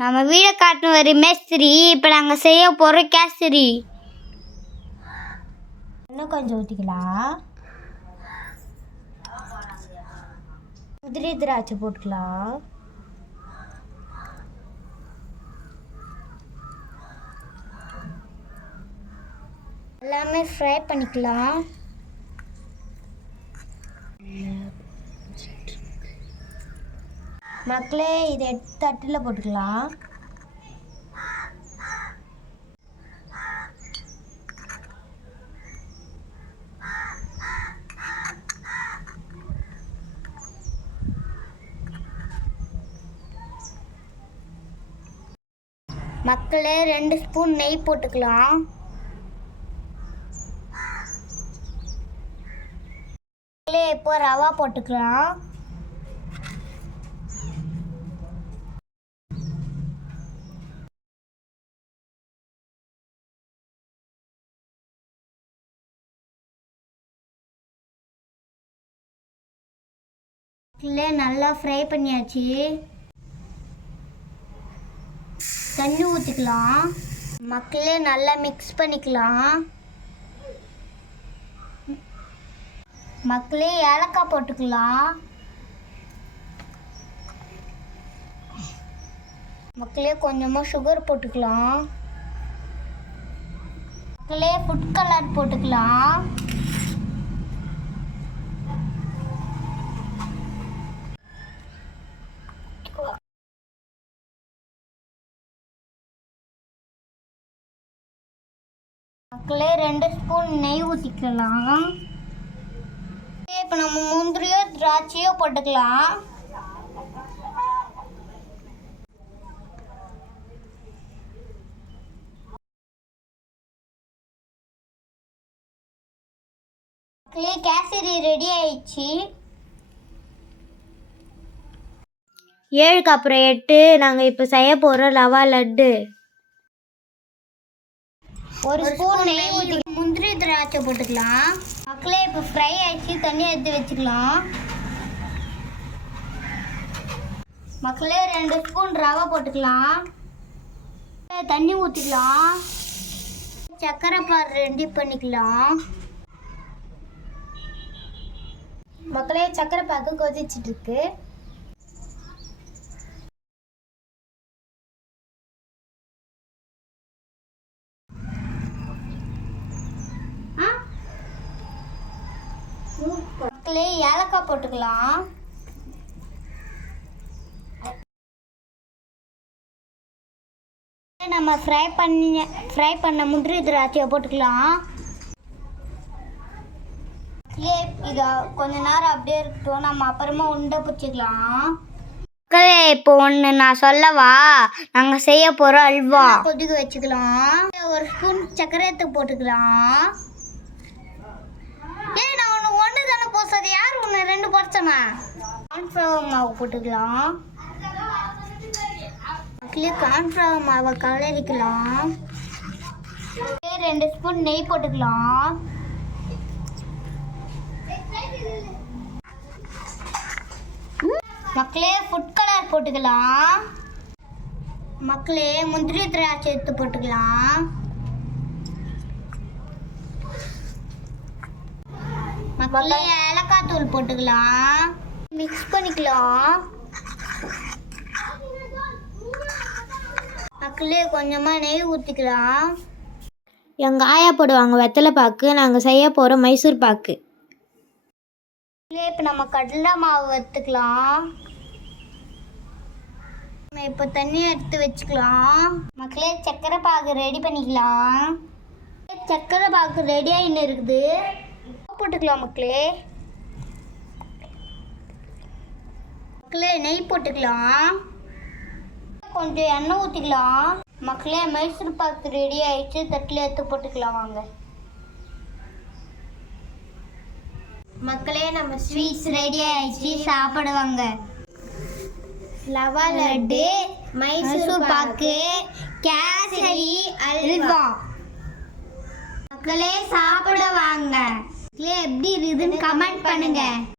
நம்ம வீடை காட்டின ஒரு மேஸ்திரி. இப்போ நாங்கள் செய்ய போகிறோம் கேசரி. இன்னும் கொஞ்சம் ஊற்றிக்கலாம். முந்திரி திராட்சை போட்டுக்கலாம். எல்லாமே ஃப்ரை பண்ணிக்கலாம். மக்களே, இதை எடுத்து தட்டில் போட்டுக்கலாம். மக்களே, 2 ஸ்பூன் நெய் போட்டுக்கலாம். இப்போ ரவா போட்டுக்கலாம். நல்லா ஃப்ரை பண்ணியாச்சு. தண்ணி ஊற்றிக்கலாம். மக்களே, நல்லா மிக்ஸ் பண்ணிக்கலாம். மக்களே, ஏலக்காய் போட்டுக்கலாம். மக்களே, கொஞ்சமாக சுகர் போட்டுக்கலாம். மக்களே, ஃபுட் கலர் போட்டுக்கலாம். மக்களே, 2 ஸ்பூன் நெய் ஊற்றிக்கலாம். இப்போ நம்ம முந்திரியோ திராட்சையோ போட்டுக்கலாம். மக்களே, கேசரி ரெடி ஆயிடுச்சு. 7க்கு அப்புறம் 8 நாங்கள் இப்போ செய்ய போகிறோம் ரவா லட்டு. 1 ஸ்பூன் நெய் ஊற்றி முந்திரி திராட்சை போட்டுக்கலாம். மக்களே, இப்போ ஃப்ரை ஆயிடுச்சு. தண்ணி எடுத்து வச்சுக்கலாம். மக்களே, 2 ஸ்பூன் ரவை போட்டுக்கலாம். தண்ணி ஊற்றிக்கலாம். சர்க்கரை பால் ரெடி பண்ணிக்கலாம். மக்களே, சர்க்கரை பாக்கு கொதிச்சுட்டு இருக்கு. மக்களே, ஏலக்காய் போட்டுக்கலாம். நம்ம ஃப்ரை பண்ண முந்திரி திராட்சையை போட்டுக்கலாம். இதை கொஞ்ச நேரம் அப்படியே இருக்கட்டும். நம்ம அப்புறமா உண்டை பிடிச்சிக்கலாம். மக்களே, இப்போ ஒன்று நான் சொல்லவா? நாங்கள் செய்ய போகிறோம் அல்வா. கொதிக்க வச்சுக்கலாம். 1 ஸ்பூன் சர்க்கரை போட்டுக்கலாம். நான் ஒன்று தானே போசது. யார் ஒன்று 2 போடுச்சோன்னா? கார்ன்ஃப்ளவர் மாவு போட்டுக்கலாம். கார்ன்ஃப்ளவர் மாவை கலரிக்கலாம். 2 ஸ்பூன் நெய் போட்டுக்கலாம். மக்களே, ஃபுட் கலர் போட்டுக்கலாம். மக்களே, முந்திரி திராட்சை எடுத்து போட்டுக்கலாம். மக்களே, ஏலக்காய் தூள் போட்டுக்கலாம். மிக்ஸ் பண்ணிக்கலாம். மக்களே, கொஞ்சமாக நெய் ஊற்றிக்கலாம். எங்கள் ஆயா போடுவாங்க வெத்தலை பாக்கு. நாங்கள் செய்ய போகிறோம் மைசூர் பாக்கு. இப்போ நம்ம கடலை மாவு எடுத்துக்கலாம். இப்போ தண்ணி எடுத்து வச்சுக்கலாம். மக்களே, சர்க்கரை பாகு ரெடி பண்ணிக்கலாம். சர்க்கரை பாகு ரெடி ஆகின்னு இருக்குது. போட்டுக்கலாம். மக்களே, நெய் போட்டுக்கலாம். கொஞ்சம் எண்ணெய் ஊற்றிக்கலாம். மக்களே, மைசூர் பாக்கு ரெடி ஆயிடுச்சு. தட்டில் எடுத்து போட்டுக்கலாம். வாங்க மக்களே, நம்ம ஸ்வீட்ஸ் ரெடி ஆயிடுச்சு. சாப்பிடுவாங்க. ரவா லட்டு, மைசூர் பாக்கு, கேசரி, அல்வா. மக்களே, சாப்பிடுவாங்க. எப்படி இருக்குதுன்னு கமெண்ட் பண்ணுங்க.